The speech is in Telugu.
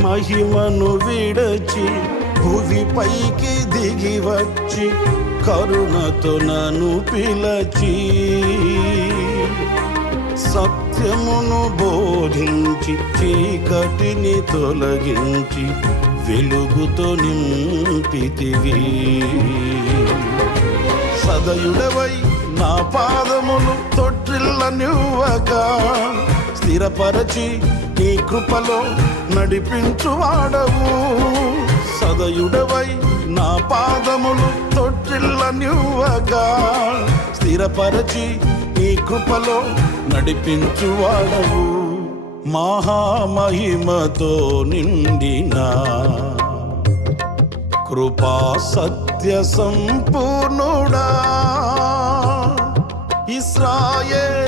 మహిమను విడచి భువిపైకి దిగి వచ్చి కరుణతో నన్ను పిలచి సత్యమును బోధించి చీకటిని తొలగించి వెలుగుతో నింపితివి. సదయుడవై నా పాదములు తొట్టిల్లనివ్వగా స్థిరపరచి నీ కృపలో నడిపించువాడవు. సదయుడవై నా పాదములు తొట్టిల్లనివ్వగా స్థిరపరచి నీ కృపలో నడిపించువాడవు. మహామహిమతో నిండిన కృపా సత్య సంపూర్ణుడా ఇశ్రాయేలు